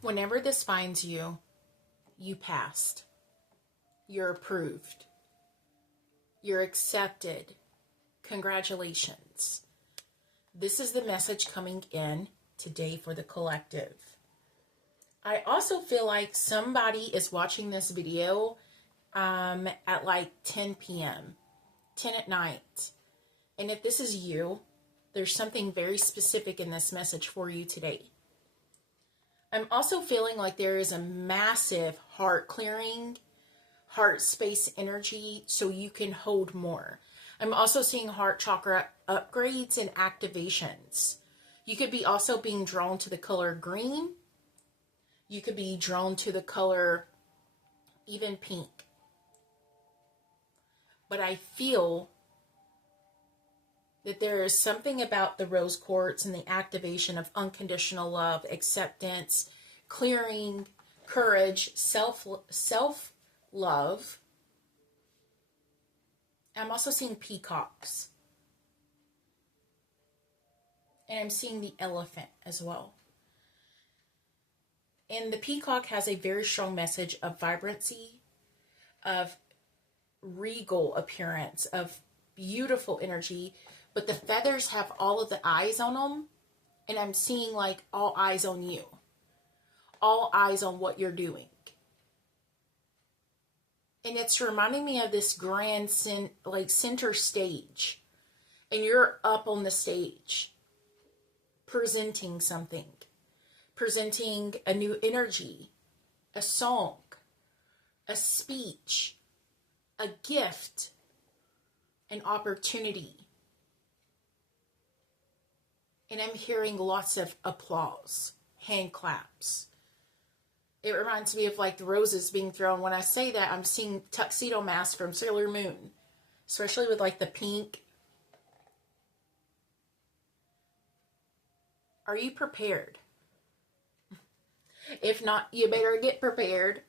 Whenever this finds you, you passed. You're approved. You're accepted. Congratulations. This is the message coming in today for the collective. I also feel like somebody is watching this video at like 10 p.m., 10 at night. And if this is you, there's something very specific in this message for you today. I'm also feeling like there is a massive heart clearing, heart space energy so you can hold more. I'm also seeing heart chakra upgrades and activations. You could be also being drawn to the color green. You could be drawn to the color even pink. But I feel that there is something about the rose quartz and the activation of unconditional love, acceptance, clearing, courage, self-love. I'm also seeing peacocks. And I'm seeing the elephant as well. And the peacock has a very strong message of vibrancy, of regal appearance, of beautiful energy. But the feathers have all of the eyes on them. And I'm seeing like all eyes on you. All eyes on what you're doing. And it's reminding me of this grand center stage. And you're up on the stage. Presenting something. Presenting a new energy. A song. A speech. A gift. An opportunity. And I'm hearing lots of applause, hand claps. It reminds me of like the roses being thrown. When I say that, I'm seeing tuxedo masks from Sailor Moon, especially with like the pink. Are you prepared? If not, you better get prepared.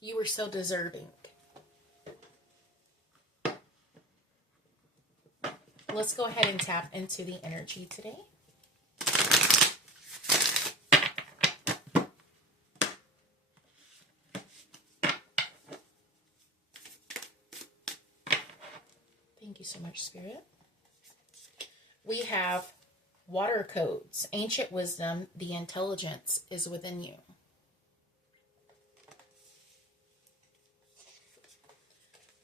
You are so deserving. Let's go ahead and tap into the energy today. Thank you so much, Spirit. We have water codes, ancient wisdom, the intelligence is within you.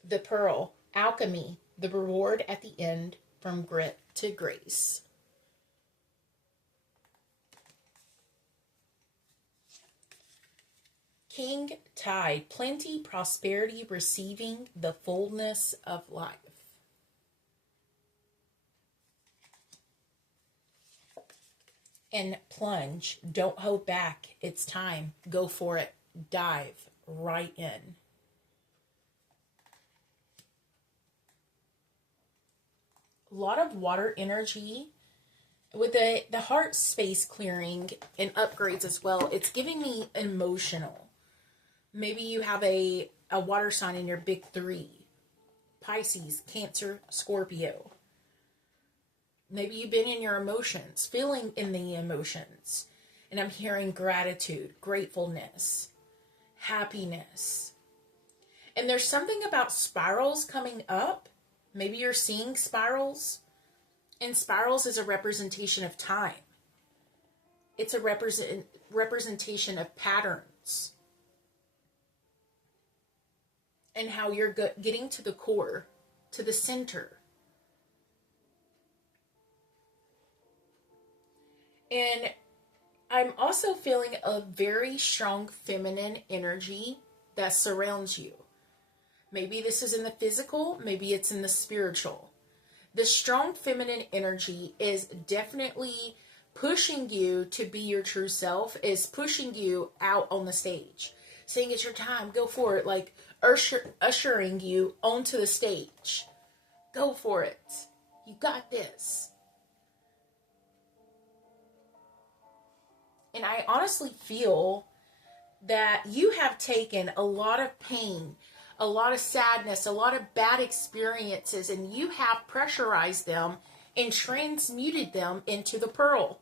The pearl, alchemy, the reward at the end. From grit to grace. King tide, plenty, prosperity, receiving the fullness of life. And plunge, don't hold back, it's time, go for it, dive right in. A lot of water energy with the heart space clearing and upgrades as well. It's giving me emotional. Maybe you have a water sign in your big three. Pisces, Cancer, Scorpio. Maybe you've been in your emotions, feeling in the emotions. And I'm hearing gratitude, gratefulness, happiness. And there's something about spirals coming up. Maybe you're seeing spirals. And spirals is a representation of time. It's a representation of patterns. And how you're getting to the core, to the center. And I'm also feeling a very strong feminine energy that surrounds you. Maybe this is in the physical, maybe it's in the spiritual. The strong feminine energy is definitely pushing you to be your true self, is pushing you out on the stage. Saying it's your time, go for it, like ushering you onto the stage. Go for it. You got this. And I honestly feel that you have taken a lot of pain, a lot of sadness, a lot of bad experiences, and you have pressurized them and transmuted them into the pearl.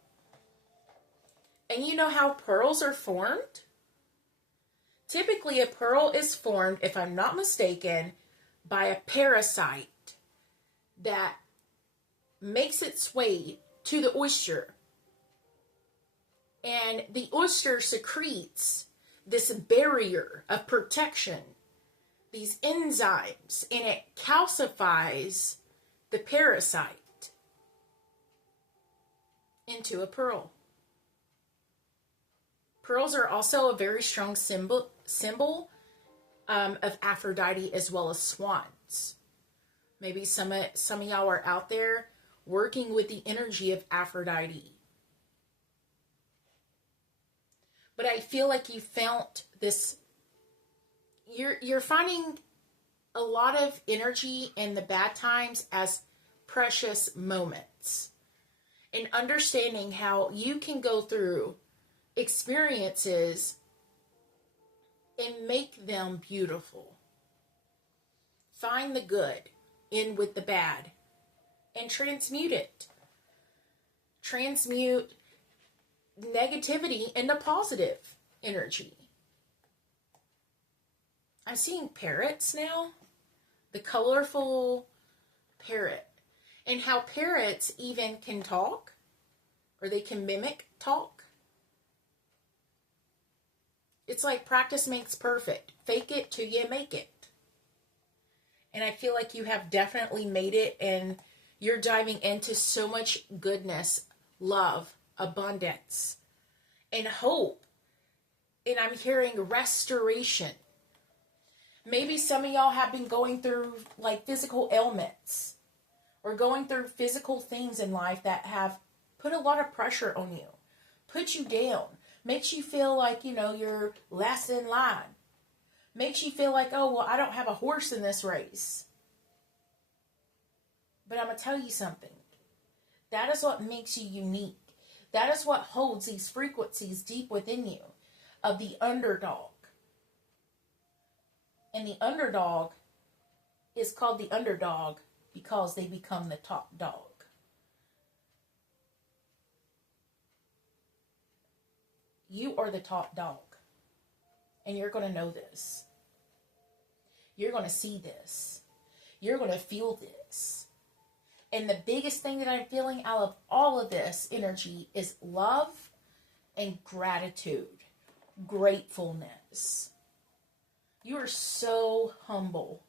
And you know how pearls are formed? Typically, a pearl is formed, if I'm not mistaken, by a parasite that makes its way to the oyster. And the oyster secretes this barrier of protection, these enzymes, and it calcifies the parasite into a pearl. Pearls are also a very strong symbol of Aphrodite, as well as swans. Maybe some of y'all are out there working with the energy of Aphrodite. But I feel like you felt this, you're finding a lot of energy in the bad times as precious moments. And understanding how you can go through experiences and make them beautiful. Find the good in with the bad and transmute it. Transmute negativity into positive energy. I'm seeing parrots now. The colorful parrot. And how parrots even can talk, or they can mimic talk. It's like practice makes perfect. Fake it till you make it. And I feel like you have definitely made it, and you're diving into so much goodness, love, abundance, and hope. And I'm hearing restoration. Maybe some of y'all have been going through like physical ailments, or going through physical things in life that have put a lot of pressure on you, put you down, makes you feel like, you're last in line, makes you feel like, oh, well, I don't have a horse in this race. But I'm going to tell you something. That is what makes you unique. That is what holds these frequencies deep within you of the underdog. And the underdog is called the underdog because they become the top dog. You are the top dog. And you're going to know this. You're going to see this. You're going to feel this. And the biggest thing that I'm feeling out of all of this energy is love and gratitude. Gratefulness. You are so humble.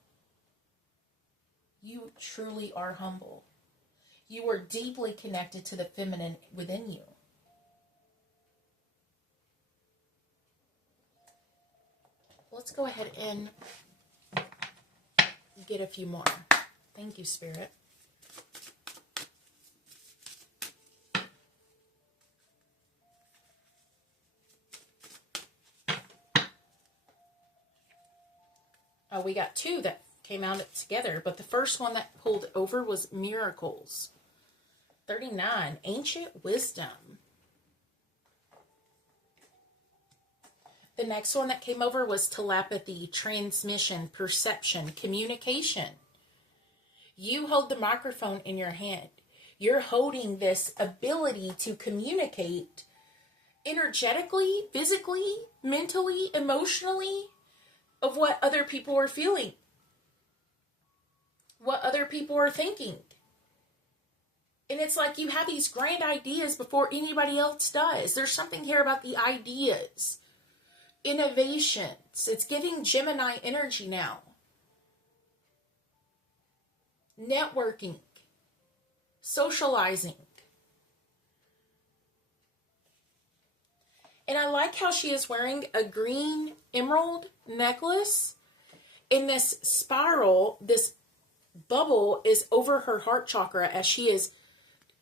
You truly are humble. You are deeply connected to the feminine within you. Let's go ahead and get a few more. Thank you, Spirit. We got two that came out together, but the first one that pulled over was Miracles. 39, Ancient Wisdom. The next one that came over was Telepathy, Transmission, Perception, Communication. You hold the microphone in your hand. You're holding this ability to communicate energetically, physically, mentally, emotionally, of what other people are feeling, what other people are thinking. And it's like you have these grand ideas before anybody else does. There's something here about the ideas, innovations. It's giving Gemini energy now. Networking, socializing. And I like how she is wearing a green emerald necklace. And this spiral, this bubble is over her heart chakra as she is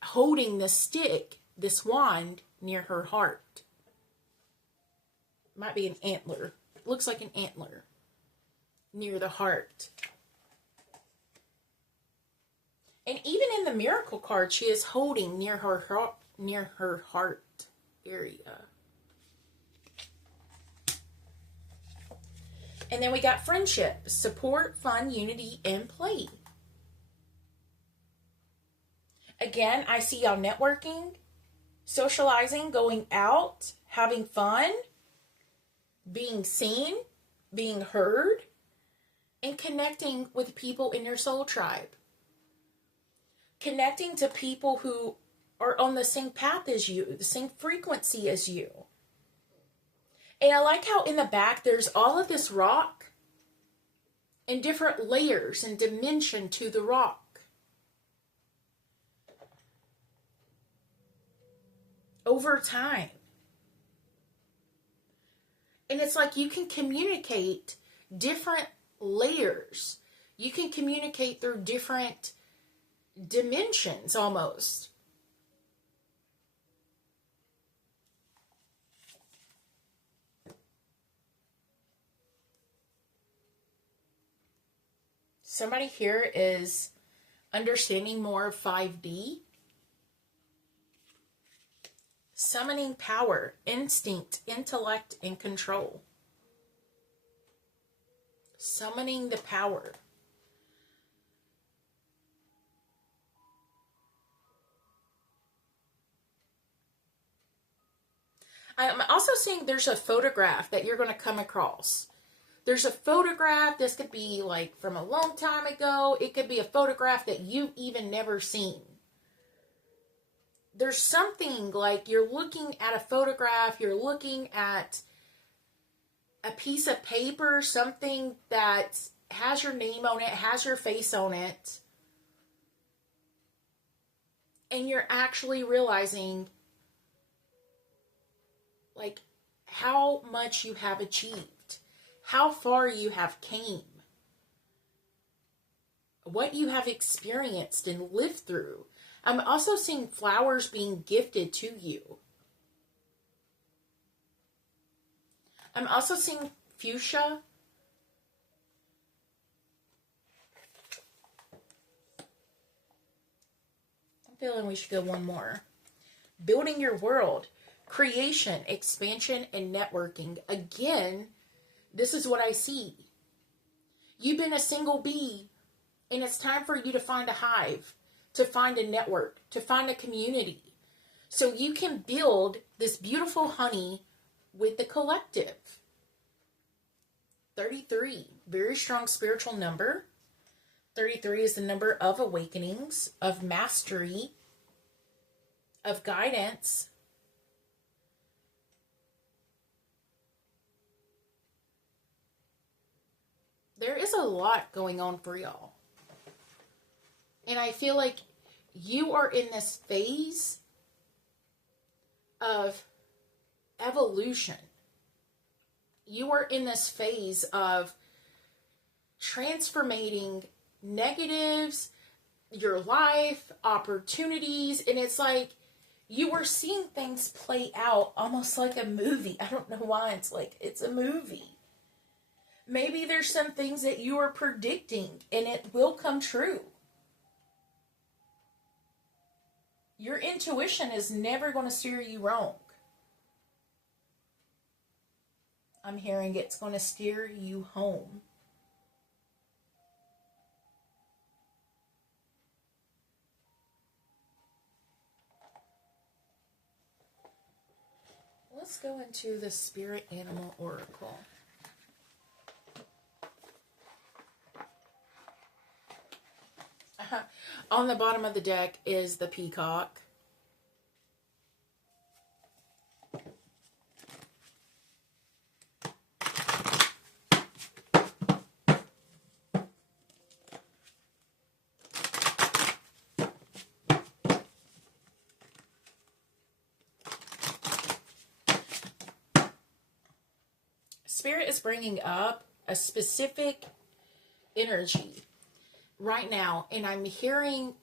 holding the stick, this wand, near her heart. Might be an antler. Looks like an antler near the heart. And even in the miracle card, she is holding near her heart area. And then we got friendship, support, fun, unity, and play. Again, I see y'all networking, socializing, going out, having fun, being seen, being heard, and connecting with people in your soul tribe. Connecting to people who are on the same path as you, the same frequency as you. And I like how in the back there's all of this rock and different layers and dimension to the rock. Over time. And it's like you can communicate different layers. You can communicate through different dimensions almost. Somebody here is understanding more of 5D. Summoning power, instinct, intellect, and control. Summoning the power. I'm also seeing there's a photograph that you're going to come across. There's a photograph. This could be like from a long time ago. It could be a photograph that you've even never seen. There's something like you're looking at a photograph. You're looking at a piece of paper, something that has your name on it, has your face on it. And you're actually realizing like how much you have achieved, how far you have came, what you have experienced and lived through. I'm also seeing flowers being gifted to you. I'm also seeing fuchsia. I'm feeling we should go one more. Building your world. Creation, expansion, and networking. Again, this is what I see. You've been a single bee, and it's time for you to find a hive, to find a network, to find a community. So you can build this beautiful honey with the collective. 33, very strong spiritual number. 33 is the number of awakenings, of mastery, of guidance. There is a lot going on for y'all. And I feel like you are in this phase of evolution. You are in this phase of transforming negatives, your life, opportunities, and it's like you are seeing things play out almost like a movie. I don't know why it's like it's a movie. Maybe there's some things that you are predicting and it will come true. Your intuition is never going to steer you wrong. I'm hearing it's going to steer you home. Let's go into the Spirit Animal Oracle. On the bottom of the deck is the peacock. Spirit is bringing up a specific energy right now, and I'm hearing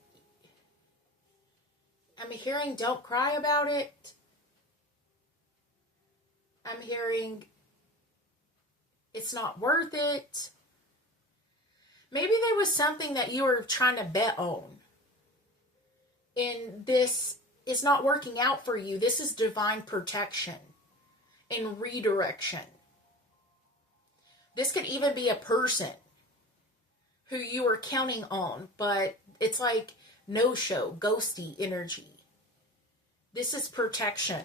don't cry about it. I'm hearing it's not worth it. Maybe there was something that you were trying to bet on, and this is not working out for you. This is divine protection and redirection. This could even be a person who you were counting on, but it's like no-show, ghosty energy. This is protection.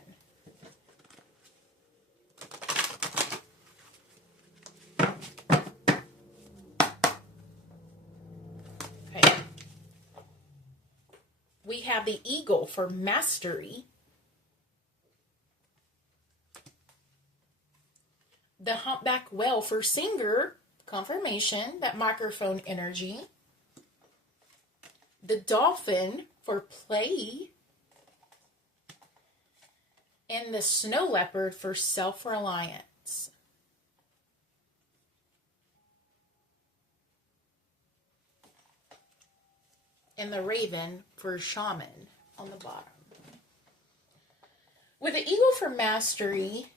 Okay. We have the eagle for mastery. The humpback whale for singer, confirmation, that microphone energy. The dolphin for play. And the snow leopard for self-reliance. And the raven for shaman on the bottom. With the eagle for mastery,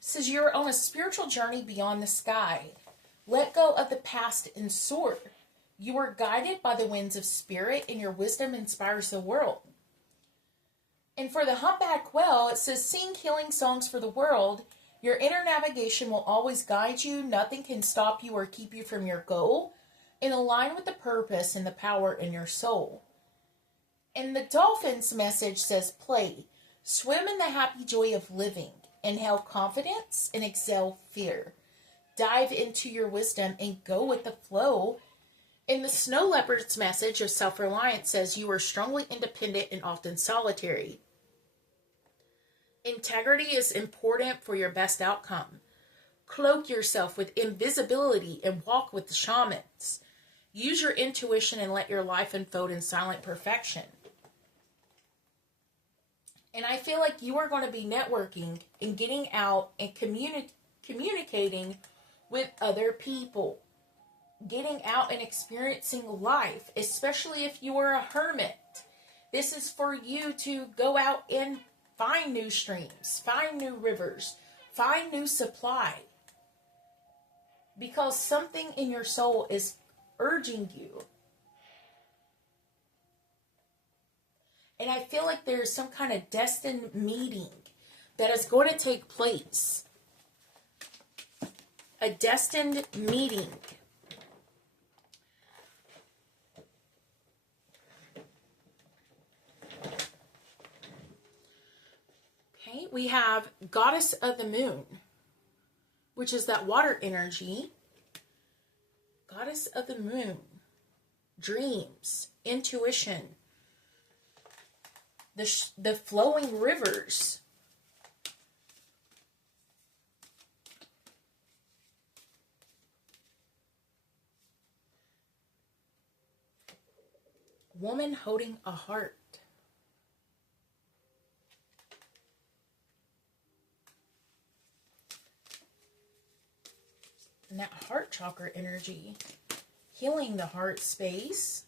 says you're on a spiritual journey beyond the sky. Let go of the past and soar. You are guided by the winds of spirit, and your wisdom inspires the world. And for the humpback whale, it says, sing healing songs for the world. Your inner navigation will always guide you. Nothing can stop you or keep you from your goal. And align with the purpose and the power in your soul. And the dolphin's message says, play. Swim in the happy joy of living. Inhale confidence and exhale fear. Dive into your wisdom and go with the flow. And the snow leopard's message of self-reliance says you are strongly independent and often solitary. Integrity is important for your best outcome. Cloak yourself with invisibility and walk with the shamans. Use your intuition and let your life unfold in silent perfection. And I feel like you are going to be networking and getting out and communicating with other people. Getting out and experiencing life, especially if you are a hermit. This is for you to go out and find new streams, find new rivers, find new supply. Because something in your soul is urging you. And I feel like there is some kind of destined meeting that is going to take place. A destined meeting. Okay, we have Goddess of the Moon, which is that water energy. Goddess of the Moon. Dreams. Intuition. The flowing rivers. Woman holding a heart. And that heart chakra energy. Healing the heart space.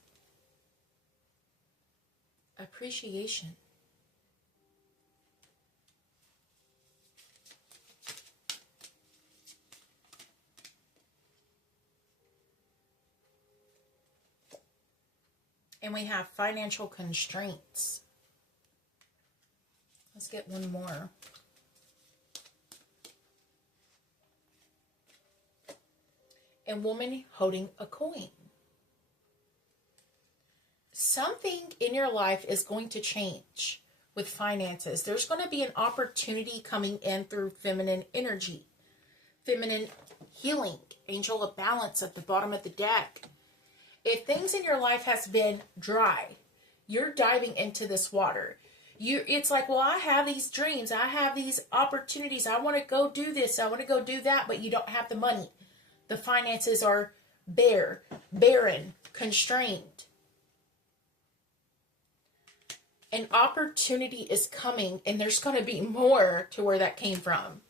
Appreciation. And we have financial constraints. Let's get one more. And woman holding a coin. Something in your life is going to change with finances. There's going to be an opportunity coming in through feminine energy. Feminine healing. Angel of balance at the bottom of the deck. If things in your life has been dry, you're diving into this water. It's like, well, I have these dreams. I have these opportunities. I want to go do this. I want to go do that, but you don't have the money. The finances are barren, constrained. An opportunity is coming, and there's going to be more to where that came from.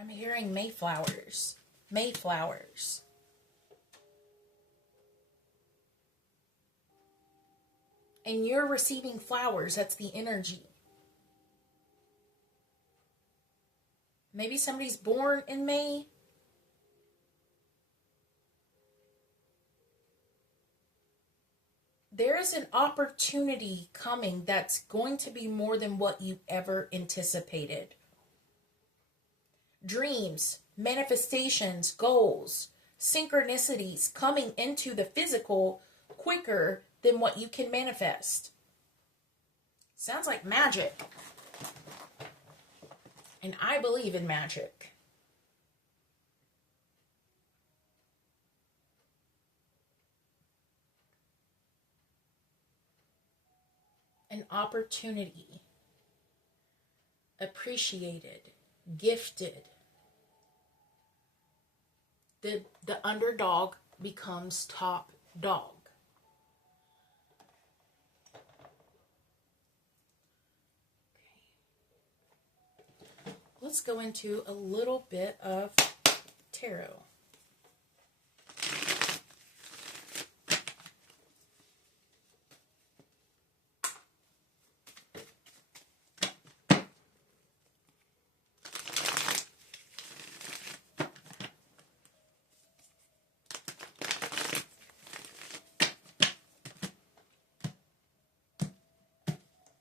I'm hearing Mayflowers. Mayflowers. And you're receiving flowers. That's the energy. Maybe somebody's born in May. There is an opportunity coming that's going to be more than what you ever anticipated. dreams, manifestations, goals, synchronicities coming into the physical quicker than what you can manifest. Sounds like magic. And I believe in magic. An opportunity. Appreciated. Gifted. The underdog becomes top dog. Okay. Let's go into a little bit of tarot.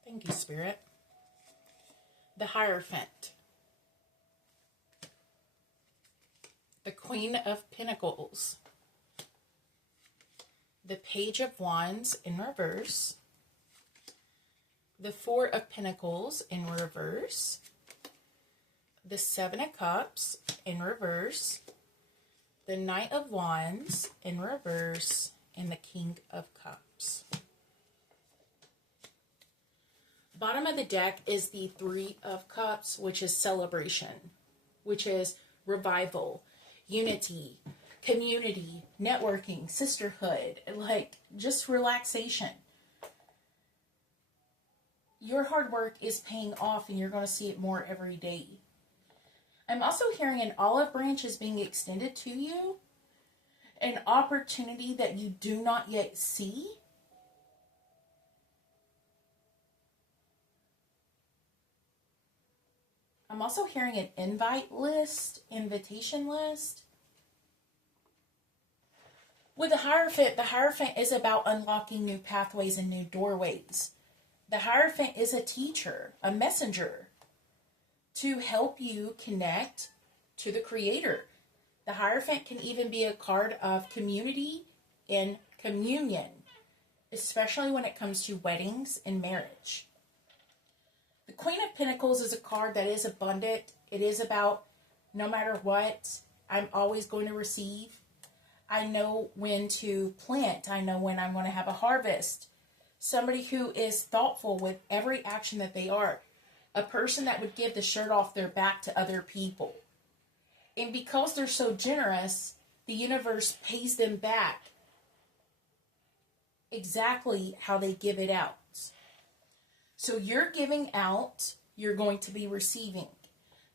Thank you, Spirit. The Hierophant. The Queen of Pentacles. The Page of Wands in reverse. The Four of Pentacles in reverse. The Seven of Cups in reverse. The Knight of Wands in reverse. And the King of Cups. Bottom of the deck is the Three of Cups, which is celebration, which is revival, unity, community, networking, sisterhood, like just relaxation. Your hard work is paying off and you're going to see it more every day. I'm also hearing an olive branch is being extended to you, an opportunity that you do not yet see. I'm also hearing an invitation list. With the Hierophant is about unlocking new pathways and new doorways. The Hierophant is a teacher, a messenger, to help you connect to the Creator. The Hierophant can even be a card of community and communion, especially when it comes to weddings and marriage. The Queen of Pentacles is a card that is abundant. It is about no matter what, I'm always going to receive. I know when to plant. I know when I'm going to have a harvest. Somebody who is thoughtful with every action that they are. A person that would give the shirt off their back to other people. And because they're so generous, the universe pays them back exactly how they give it out. So you're giving out, you're going to be receiving.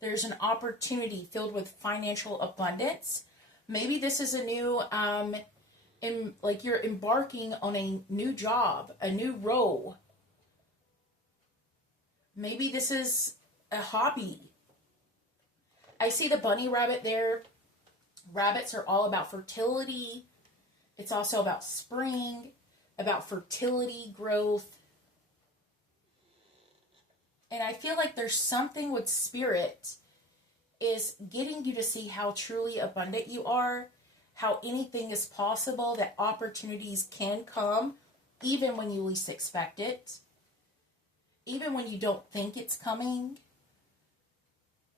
There's an opportunity filled with financial abundance. Maybe this is a new, like you're embarking on a new job, a new role. Maybe this is a hobby. I see the bunny rabbit there. Rabbits are all about fertility. It's also about spring, about fertility, growth. And I feel like there's something with Spirit is getting you to see how truly abundant you are, how anything is possible, that opportunities can come even when you least expect it, even when you don't think it's coming.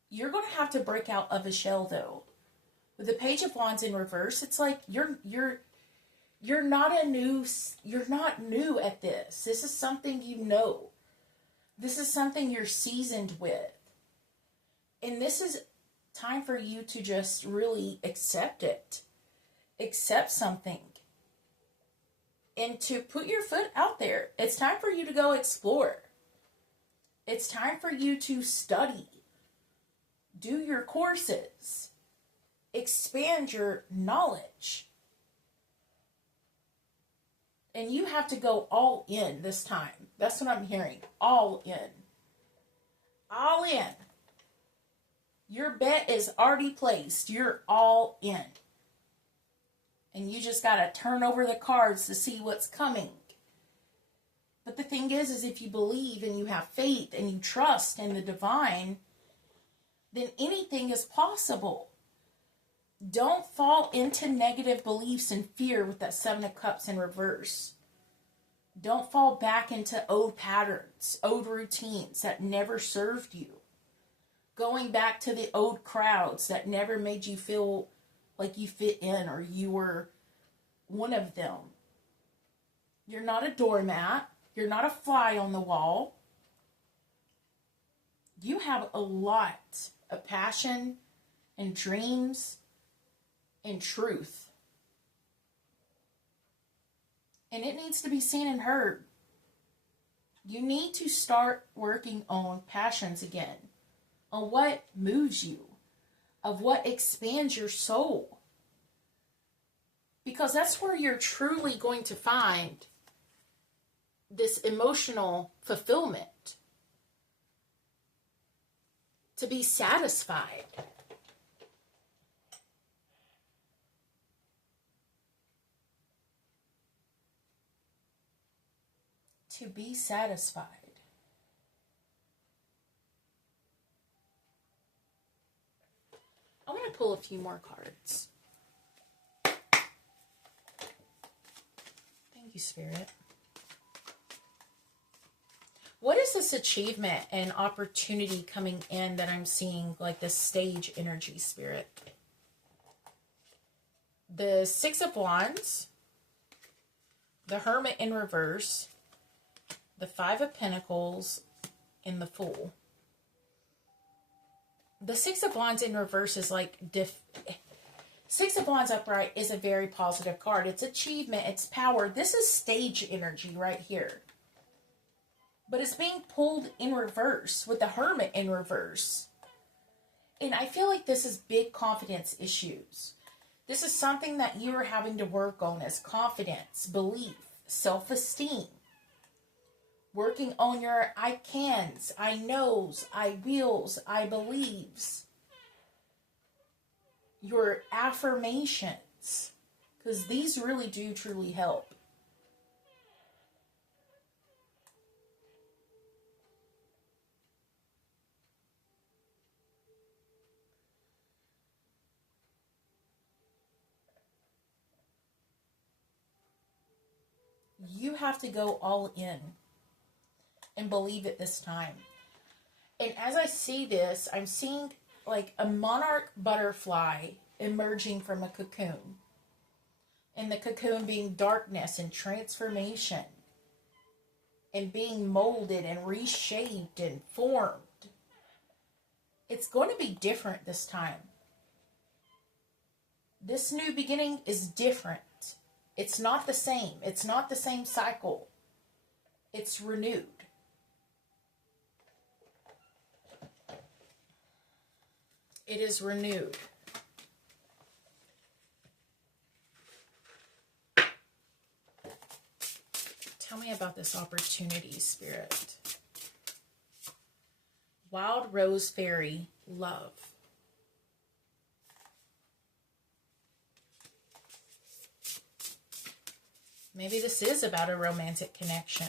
You're going to have to break out of a shell, though. With the Page of Wands in reverse, it's like you're not new at this. This is something you know. This is something you're seasoned with. And this is time for you to just really accept it. Accept something. And to put your foot out there. It's time for you to go explore. It's time for you to study. Do your courses. Expand your knowledge. And you have to go all in this time. That's what I'm hearing. All in. All in. Your bet is already placed. You're all in. And you just got to turn over the cards to see what's coming. But the thing is if you believe and you have faith and you trust in the divine, then anything is possible. Don't fall into negative beliefs and fear with that Seven of Cups in reverse. Don't fall back into old patterns, old routines that never served you. Going back to the old crowds that never made you feel like you fit in or you were one of them. You're not a doormat. You're not a fly on the wall. You have a lot of passion and dreams and truth. And it needs to be seen and heard. You need to start working on passions again, on what moves you, of what expands your soul. Because that's where you're truly going to find this emotional fulfillment. To be satisfied. To be satisfied. I'm going to pull a few more cards. Thank you, Spirit. What is this achievement and opportunity coming in that I'm seeing, like this stage energy, Spirit? The Six of Wands, the Hermit in reverse, the Five of Pentacles, and the Fool. The Six of Wands in reverse is like... Six of Wands upright is a very positive card. It's achievement, it's power. This is stage energy right here. But it's being pulled in reverse with the Hermit in reverse. And I feel like this is big confidence issues. This is something that you are having to work on as confidence, belief, self-esteem. Working on your I cans, I knows, I wills, I believes. Your affirmations. Because these really do truly help. You have to go all in and believe it this time. And as I see this, I'm seeing like a monarch butterfly emerging from a cocoon. And the cocoon being darkness and transformation. And being molded and reshaped and formed. It's going to be different this time. This new beginning is different. It's not the same. It's not the same cycle. It's renewed. It is renewed. Tell me about this opportunity, Spirit. Wild Rose Fairy, love. Maybe this is about a romantic connection.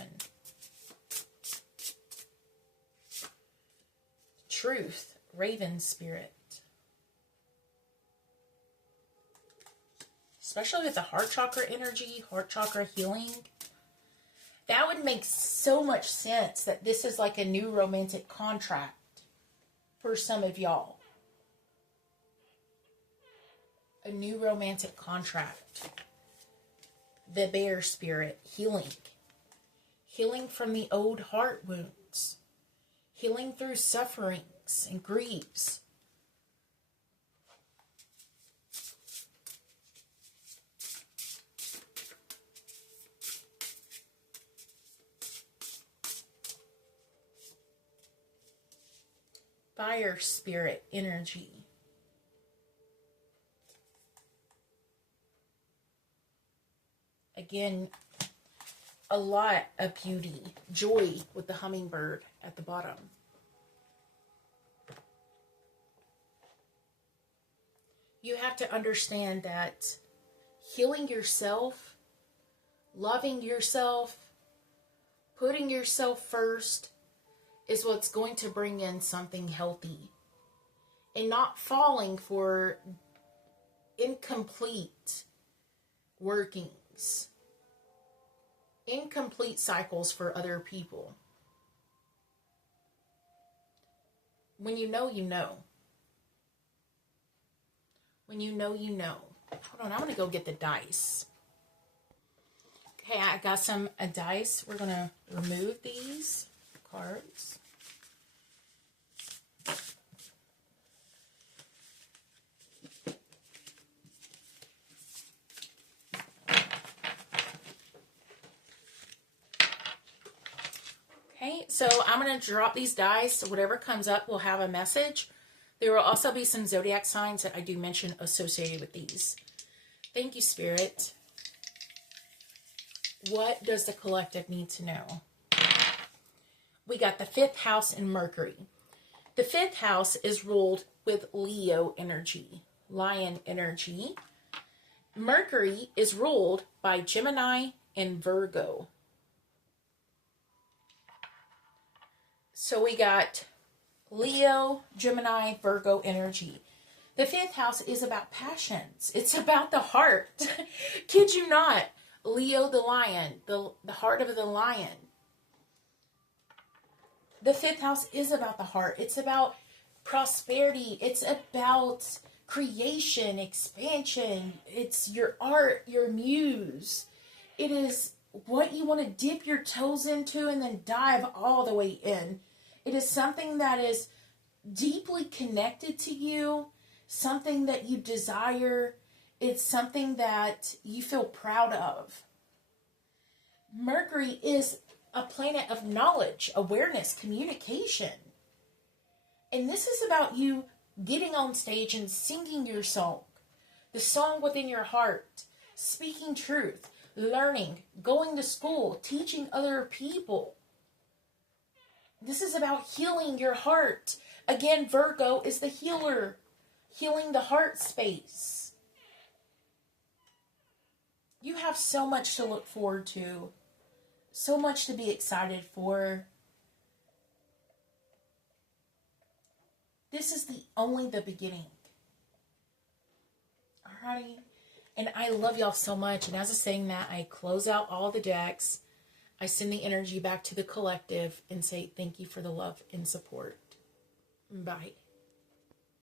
Truth, Raven Spirit. Especially with the heart chakra energy, heart chakra healing. That would make so much sense that this is like a new romantic contract for some of y'all. A new romantic contract. The Bear Spirit, healing. Healing from the old heart wounds. Healing through sufferings and griefs. Fire Spirit energy. Again, a lot of beauty, joy with the hummingbird at the bottom. You have to understand that healing yourself, loving yourself, putting yourself first is what's going to bring in something healthy. and not falling for incomplete workings, incomplete cycles for other people. When you know, you know. When you know, you know. Hold on, I'm going to go get the dice. Okay, I got some dice. We're going to remove these cards. Okay, so I'm going to drop these dice. So whatever comes up will have a message. There will also be some zodiac signs that I do mention associated with these. Thank you, Spirit. What does the collective need to know? We got the 5th house in Mercury. The 5th house is ruled with Leo energy, lion energy. Mercury is ruled by Gemini and Virgo. So we got Leo, Gemini, Virgo energy. The 5th house is about passions. It's about the heart. Kid you not. Leo the lion, the heart of the lion. The 5th house is about the heart. It's about prosperity. It's about creation, expansion. It's your art, your muse. It is what you want to dip your toes into and then dive all the way in. It is something that is deeply connected to you, something that you desire. It's something that you feel proud of. Mercury is a planet of knowledge, awareness, communication. And this is about you getting on stage and singing your song, the song within your heart, speaking truth, learning, going to school, teaching other people. This is about healing your heart. Again, Virgo is the healer, healing the heart space. You have so much to look forward to, so much to be excited for. This is only the beginning. Alrighty. And I love y'all so much. And as I'm saying that, I close out all the decks. I send the energy back to the collective and say thank you for the love and support. Bye.